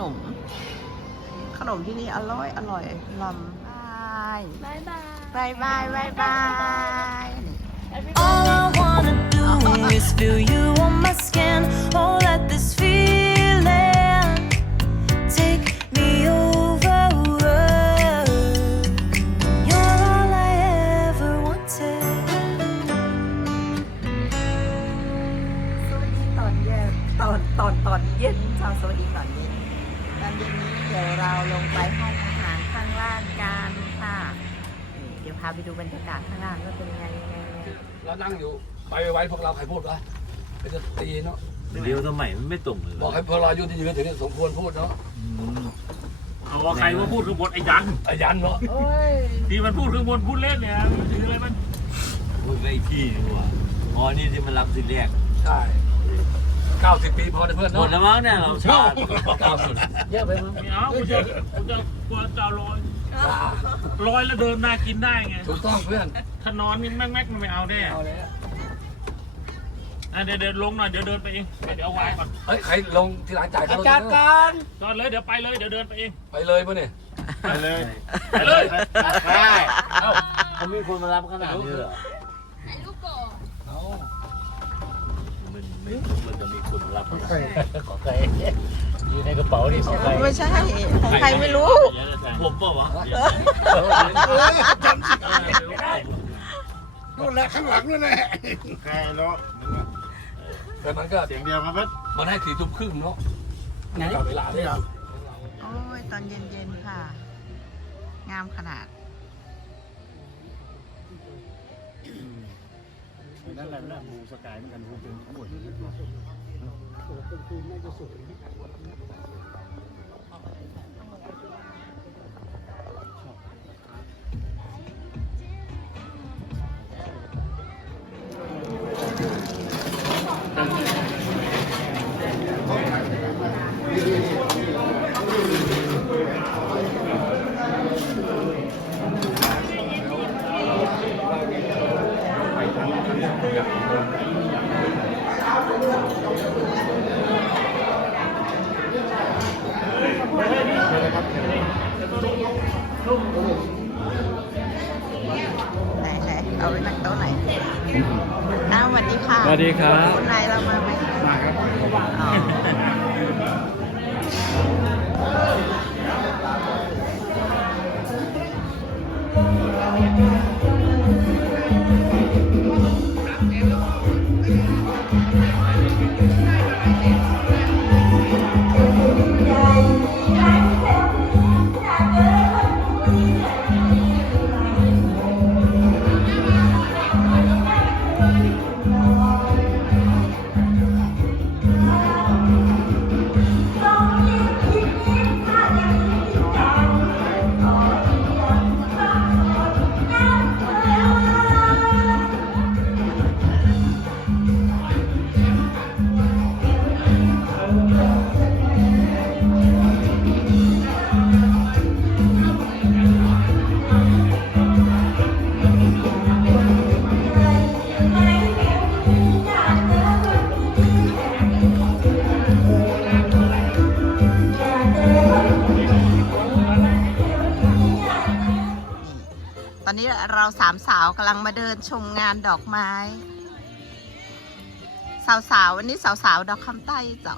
นม ขนมที่นี่อร่อยอร่อยลำบายบายบายบายบายบายบาย All I wanna do is feel you on my skin. Oh, let this feeling take me over. You're all I ever wanted. สวัสดีตอนเย็นตอนตอนตอนเย็นชาวสวัสดีตอนเย็นตอน เย็นนี้เดี๋ยวเราลงไปห้องอาหารข้างล่างกันค่ะนี่เดี๋ยวพาไปดูบรรยากาศข้างล่างว่าเป็นยังไงยังไงยังไงเรานั่งอยู่ไปไว้พวกเราใครพูดวะไปจะตีเนาะเดียวทำไมมันไม่ตรงเลยบอกให้พวกเราอายุที่ยืนถึงสมควรพูดเนาะเอาว่าใครว่าพูดข้างบนไอ้ยันอายันเนาะที่มันพูดข้างบนพูดเล่นเนี่ยมันถืออะไรมันพูดไปอีกที่นึงว่ะอ๋อนี่ที่มันรับสิแรกใช่ เก้าสิบปีพอได้เพื่อนหมเนาะดแล้วมั้งเนี่ยเราชาติเก้าสิบเยอะไปมั้งไม่เอากูจะกูจะกลัวจะเอาลอยลอยแล้วเดินนากินได้ไง ถูกต้องเพื่อนถ้านอนนี่แม่งแม่งมันไม่เอาแน่เอาแล้วอะเดี๋ยวเดี๋ยวลงหน่อยเดี๋ยวเดินไปเองเดี๋ยวเอาไว้ก่อนเฮ้ยใครลงที่ร้านจ่ายอาเขาจารย์การจอดเลยเดี๋ยวไปเลยเดี๋ยวเดินไปเองไปเลยปะเนี่ยไปเลยไปเลยใช่เอ้าเขามีคนมารับขนาดนี้เหรอ มันไม่มันจะมีคนมารับขนาดนี้ขอใครอยู่ในกระเป๋าดิขอใครไม่ใช่ของใครไม่รู้ ผมเปล่าวะนู่นแหละข้างหลังนั่นแหละแค่เนาะแต่มันก็เสียงเดียวครับเพื่อนมันให้สี่ทุ่มครึ่งเนาะกับเวลาเนี่ยโอ้ยตอนเย็นๆค่ะ งามขนาด นั่นแหละนั่นบูสกายเหมือนกันบูเป็นข้งหมด เอาไปนั่งโต๊ะไหนอ้าวสวัสดีค่ะสวัสดีครับ คุณนายเรามาไหมมาครับ ตอนนี้เราสามสาวกำลังมาเดินชมงานดอกไม้ สาวๆวันนี้สาวๆดอกคำใต้จ้ะ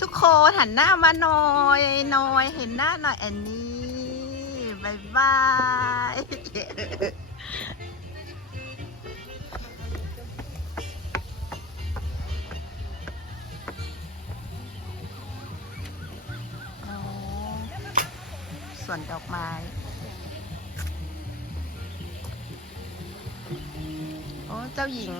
ทุกคนหันหน้ามาหน่อยหน่อยเห็นหน้าหน่อยแอนนี่บายบาย จ้าหญิง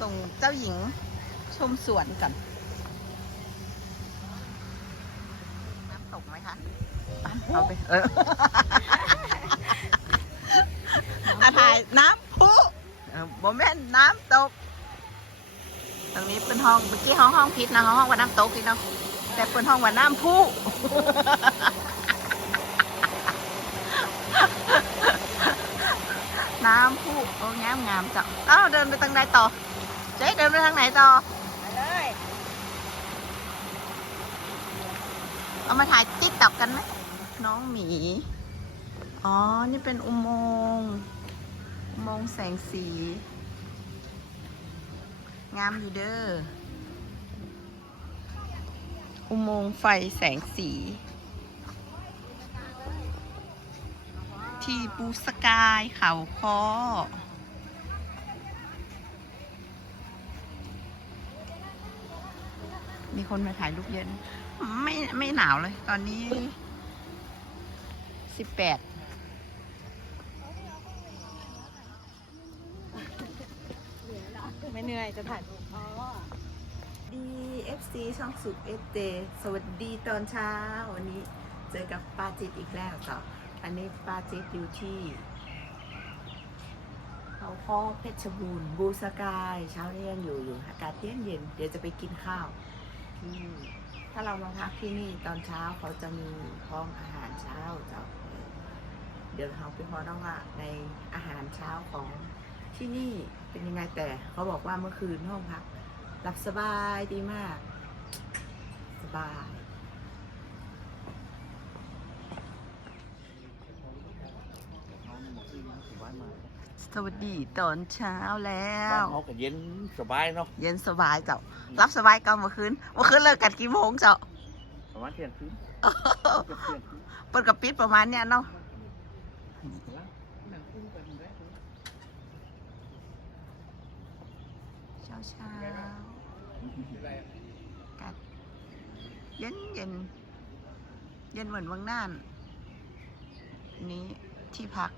ส่งเจ้าหญิงชมสวนกันน้ำตกไหมคะอะเอาไปเอออาถ่ายน้ำพุเออโมเมนน้ำตก ตรงนี้เป็นห้องเมื่อกี้ห้องห้องพิษนะห้องว่าน้ำตกพี่เนาะแต่เป็นห้องว่าน้ำพุ น้ำพุโอ้งามงามจ้ะอ้าวเดินไปทางไหนต่อเจ๊เดินไปทางไหนต่อไปเลยเอามาถ่ายติ๊กต็อกกันไหมน้องหมี อ๋อ นี่เป็นอุโมงค์อุโมงค์แสงสี งามอยู่เด้ออุโมงค์ไฟแสงสี ที่ปูสกายเขาคอมีคนมาถ่ายรูปเยอะนะไม่ไม่หนาวเลย ตอนนี้สิบแปดไม่เหนื่อยจะถ่ายรูปอ๋อดี FC ช่องสุดเอเสวัสดีตอนเช้า วันนี้เจอกับป้าจิตอีกแล้วจ้ะ อันนี้ป้าจิตอยู่ที่เขาพ่อเพชรบูรณ์บูสกาย เช้านี้ยังอยู่อยู่อากาศเย็นเย็นเดี๋ยวจะไปกินข้าวที่ถ้าเรามาพักที่นี่ตอนเช้าเขาจะมีพร้อมอาหารเช้าเจ้าเดี๋ยวเราไปพอต้องว่าในอาหารเช้าของที่นี่เป็นยังไงแต่เขาบอกว่าเมื่อคืนห้องพักหลับสบายดีมาก สบาย สวัสดีตอนเช้าแล้วเขาก็เย็นสบายเนาะเย็นสบายเจ้ารับสบายก่อนเมื่อคืนเมื่อคืนเลิกกันกี่โมงเจ้า ประมาณเที่ยงคืนเปิดกับปิดประมาณเนี้ยเนาะเช้าเช้ากัดเย็นเย็นเย็นเหมือนวังน่าน นี้ที่พัก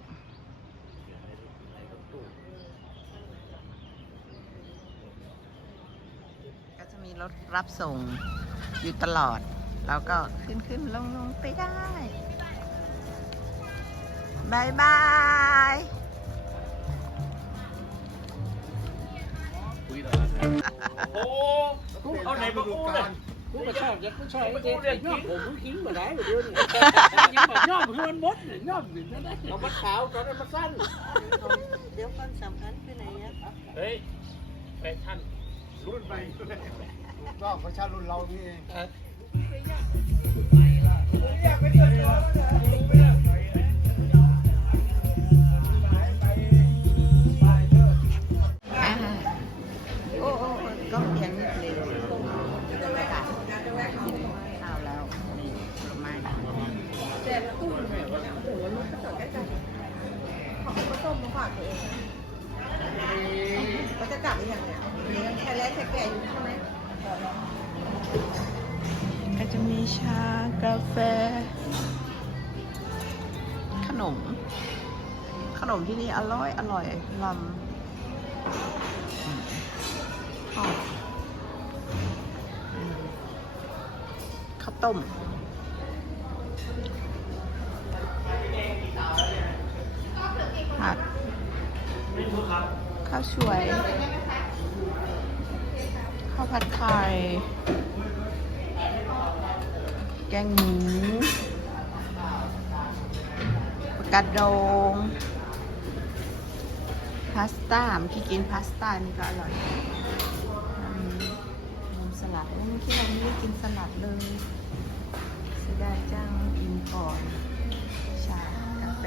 ก็จะมี รถรับส่งอยู่ตลอดแล้วก็ขึ้นขึ้นลงลงไปได้บายบายโอ้เอาไหนมากูเนี่ยกูมาชอบยัดกู้ชอบกู้เนี่ยย่อมผมกูทิ้งมาได้เดี๋ยวนี้ยิงแบบย่อมคือนมดเนี่ยย่อมหนึ่งนั่นแหละเอามาขาวตอนนั้นมาสั้น เดี๋ยวคนสำคัญไปไหนอะเฮ้ยแฟชั่น รุ่นใหม่ก็ประชารุ่นเรานี่เองอ่าโอ้โอ้โอ้ก็เพียงนิดเดียวจะไปกัดข้าวแล้วนี่ผลไม้เขาจะกลับหรือยังเนี่ยยัง แค่แรกแค่แก่อยู่ใช่ไหมก็จะมีชากาแฟ ขนม ขนมที่นี่อร่อย อร่อยลำข้าวต้มผัดข้าวสวย ข้าวผัดไข่ แกงหมูปลากระดงพาสต้าเมื่กินพาสต้านี่ก็อร่อยนมสลัดเมื่อกี้เราไม่ได้กินสลัดเลยเสียดายจังกินก่อน ชากาแฟ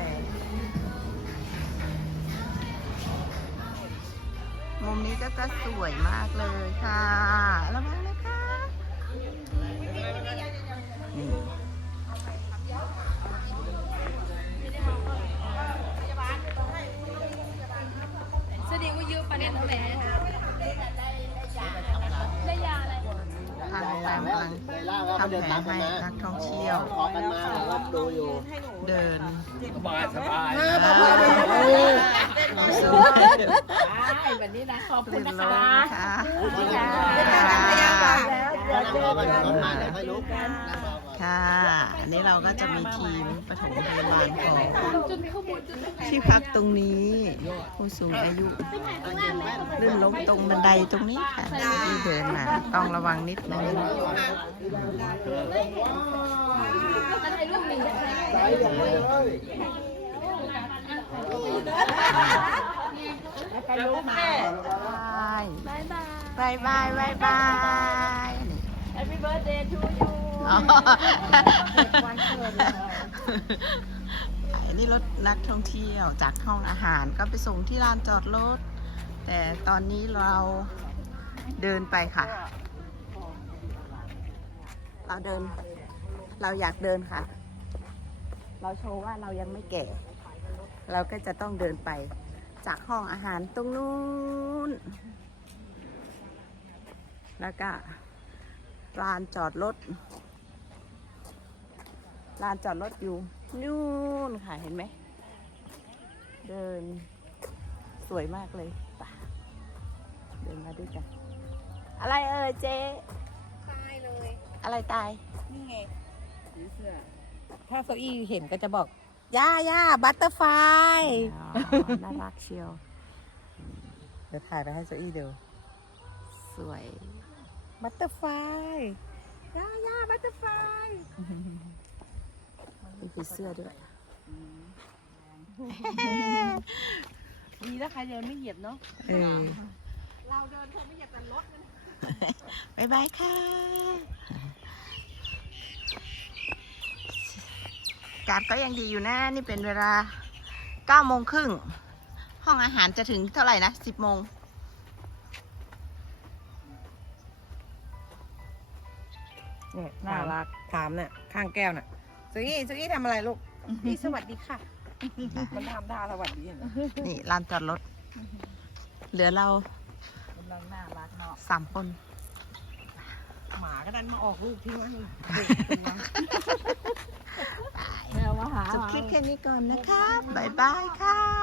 ก็จะสวยมากเลยค่ะระวังนะคะนี่แสดงว่าเยอะประเด็นเท่าไหร่างโรงแรมกำลังทำแผนให้นักท่องเที่ยว ออกกันมาเราดูอยู่เดินสบายสบายสู้แบบนี้นะขอบเรีคุณยนนะรู้คะนะคะนั่งรอกันรถมาเดี๋ยวค่อยลุก ค่ะ อันนี้เราก็จะมีทีมปฐมพยาบาลของที่พักตรงนี้ ผู้สูงอายุลื่นล้มตรงบันไดตรงนี้ค่ะที่เดินมาต้องระวังนิดนึงถ่ายรูปหนึ่งไปอย่างเลยเไปลูกมาบายบายบายบายบาย Happy birthday to you อ๋อวันเกิดเลยอันนี้รถนักท่องเที่ยวจากห้องอาหารก็ไปส่งที่ลานจอดรถ แต่ตอนนี้เราเดินไปค่ะ เราเดิน เราอยากเดินค่ะ เราโชว์ว่าเรายังไม่แก่ เราก็จะต้องเดินไปจากห้องอาหารตรงนู้น แล้วก็ลานจอดรถ ลานจอดรถอยู่นู่นค่ะเห็นไหม เดินสวยมากเลยไปเดินมาด้วยกัน อะไรเอ่ยเจ๊ตายเลย อะไรตาย นี่ไงสีเสื้อ ถ้าโซอี้เห็นก็จะบอกย่าย่าบัตเตอร์ไฟน่ารักเชียว เดี๋ยวถ่ายไปให้โซอี้ดู สวย บัตเตอร์ไฟย่าย่าบัตเตอร์ไฟ มีผีเสื้อด้วยดีแล้วใครเดินไม่เหยียบเนาะเออเราเดินคงไม่เหยียบแต่รถนะบายบายค่ะ การก็ยังดีอยู่นะ นี่เป็นเวลา9โมงครึ่ง ห้องอาหารจะถึงเท่าไหร่นะ10โมงเนี่ยน่ารักถามเนี่ยข้างแก้วน่ะ โซอี้โซอี้ทำอะไรลูกนี่สวัสดีค่ะ มันทำท่าสวัสดีเห็นไหมนี่ลานจอดรถ เหลือเรากำลังน่ารักเนาะสามคน หมาก็ดันมาออกลูกทิ้งไว้นี่จบคลิปแค่นี้ก่อนนะคะบายบายค่ะ